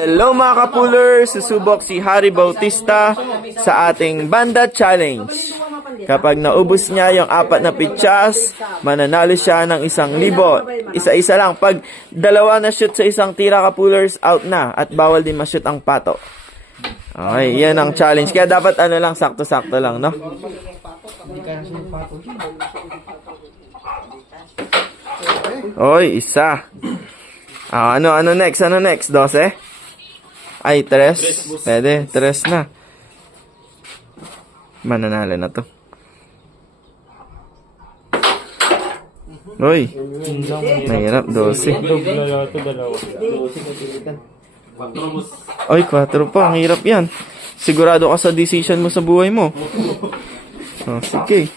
Hello mga kapulers! Susubok si Harry Bautista sa ating Banda Challenge. Kapag naubos niya yung 4 na pitchas, mananalo siya ng 1,000. Isa-isa lang. Pag dalawa na shoot sa isang tira kapulers, out na. At bawal din ma-shoot ang pato. Okay, yan ang challenge. Kaya dapat ano lang, sakto-sakto lang, no? Oy, isa. Ano next? Ano next? 12? Ay, 3. Pwede, 3 na. Mananalo na to. Uy, mahirap, 12. Oy, 4 pa, ang hirap yan. Sigurado ka sa decision mo sa buhay mo. Oh, sige.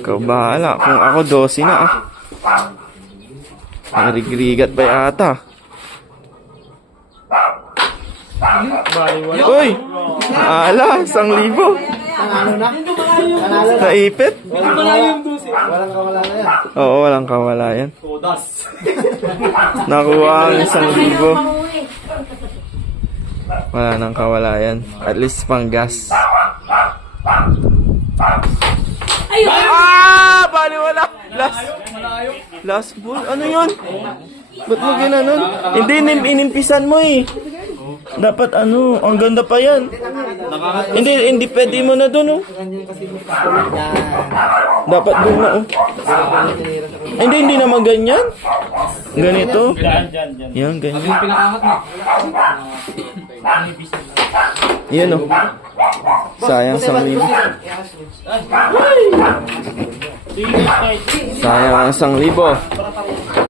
Ikaw bahala. Kung ako 12 na Narigligat pa yata. Uy! Ala, 1,000. Nanalo na? Nanalo na? Naipit? Walang kawala na yan. Oo, walang kawala yan. Nakuha ang 1,000. Wala nang kawala yan. At least pang gas. Bali wala. Last ball. Ano yun? Ba't mo ginanon? Hindi, inimpisan mo eh. Dapat ang ganda pa yan. Hindi pwede mo na dun Dapat dun na Hindi naman ganyan. Ganito. Yan, ganyan. Yan Sayang 1,000. Sayang ang 1,000.